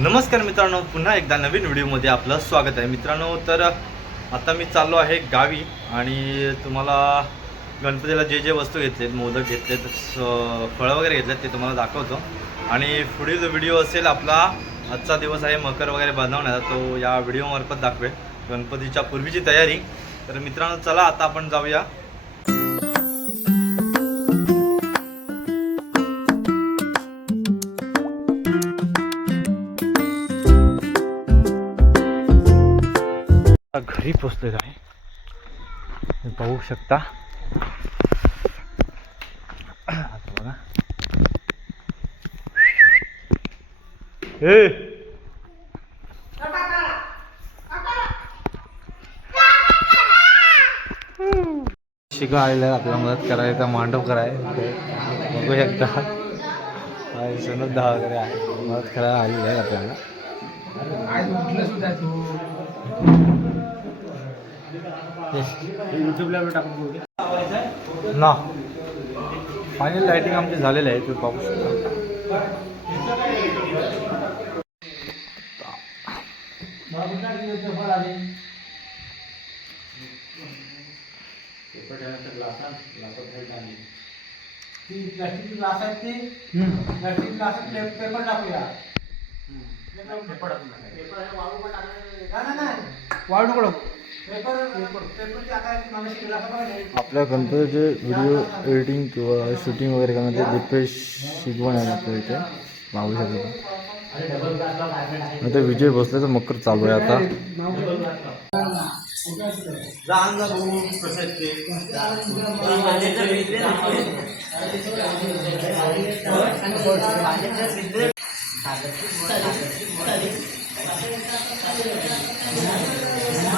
नमस्कार मित्रांनो पुन्हा एकदा नवीन व्हिडिओमध्ये आपलं स्वागत आहे. मित्रांनो तर आता मी चाललो आहे गावी आणि तुम्हाला गणपतीला जे जे वस्तू घेतलेत मोदक घेतलेत स- फळं वगैरे घेतलेत ते तुम्हाला दाखवतो. आणि पुढील व्हिडिओ असेल आपला आजचा दिवस आहे मकर वगैरे बनवण्याचा तो या व्हिडिओमार्फत दाखवेल गणपतीच्या पूर्वीची तयारी. तर मित्रांनो चला आता आपण जाऊया. घरी पोचलेलो आहे पाहू शकता. आता बघा. हे शिका आलेला आपल्याला मदत करायला मांडव कराय. बघू शकता. सनद दहा वगैरे आहे. मदत करायला आलेली आहे आपल्याला. ना. फायनल लाइटिंग आमची झालेली आहे तुम्ही पाहू शकता. ती प्लास्टिकची ग्लास आहेत ती प्लास्टिक ग्लासात पे- पेपर टाकूया पेपर नाही, नाही, नाही. वाळू नको आपल्या गणपतीचे व्हिडिओ एडिटिंग किंवा शूटिंग वगैरे करण्याचे दीपेश शिकवण आहे आपल्या इथे. पाहू शकतो आता विजय भोसलेचं मकर चालू आहे आता.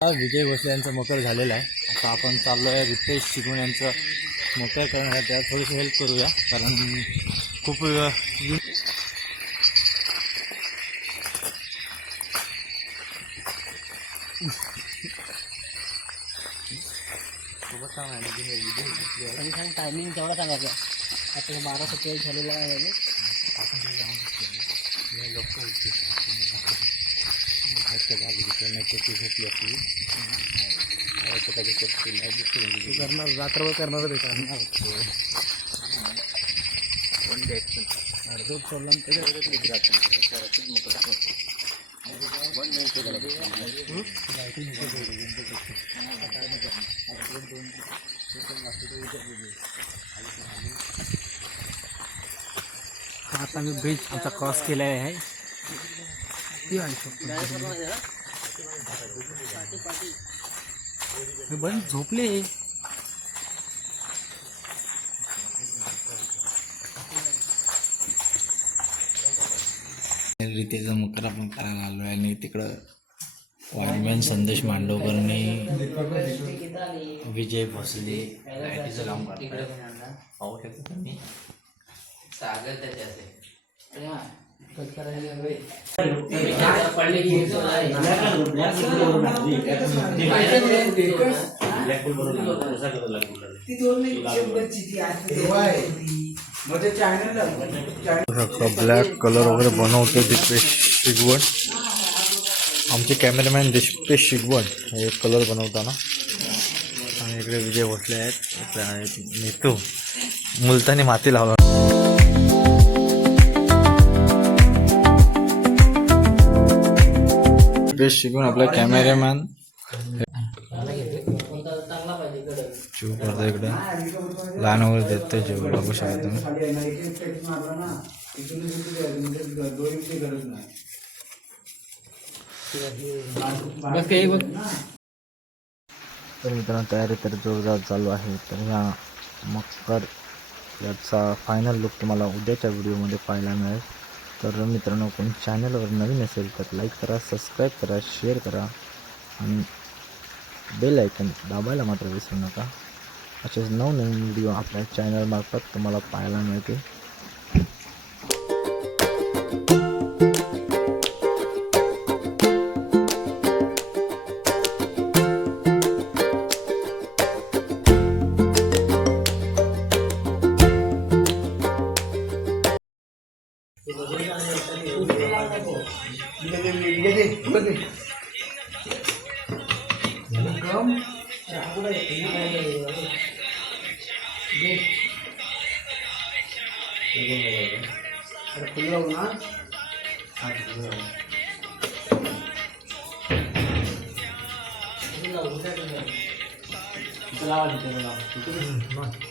विजय भोसले यांचं मकर झालेलं आहे. आता आपण चाललो आहे रितेश शिकवण यांचं मकर करण्यासाठी. थोडीशी हेल्प करूया कारण खूप खूपच छान आहे विजय भोसले आणि टायमिंग तेवढा सांगायचा आता बारा सत्तेचाळीस झालेला आहे. आणि त्याच्या परत लिहित राहतो. परतच मोकळं करतो. One minute झालं बघ. हा आता मी ब्रिज आमचा क्रॉस केला आहे हे बन झोपले. रीतीचा मकर आपण करायला आलो आहे आणि तिकडं वाईनमॅन संदेश मांडवकरने विजय भोसले लाईटीचं काम करतात पाहू शकता तुम्ही. ब्लॅक कलर वगैरे बनवतो दिपेश शिगवण. आमचे कॅमेरामॅन दिपेश शिगवण हे कलर बनवताना. आणि इकडे विजय भोसले आहेत. इकडे आहेत नीतू. मुलतानी माती लावला दीपेश शिगवण आपला कॅमेरामॅन जीव करतो इकडे. लहान वगैरे देते जीव बघू शकता तुम्ही. बघ तर मित्रांनो तयारी तर जोरदार चालू आहे. तर ह्या मकर याचा फायनल लुक तुम्हाला उद्याच्या व्हिडिओमध्ये पाहायला मिळेल. तर मित्रांनो कोण चॅनलवर नवीन असेल तर लाईक करा सबस्क्राईब करा शेअर करा आणि बेल ऐकन दाबायला मात्र विसरू नका. असेच नवनवीन व्हिडिओ आपल्या चॅनलमार्फत तुम्हाला पाहायला Iya deh, iya deh, iya, iya, iya. deh. Belum. Ya, aku iya, lagi ini lagi. Deh. Ini lagi. Ada pulau nak? Ada pulau. Ini lah, udah kan. Kita lawan kita lawan. Itu.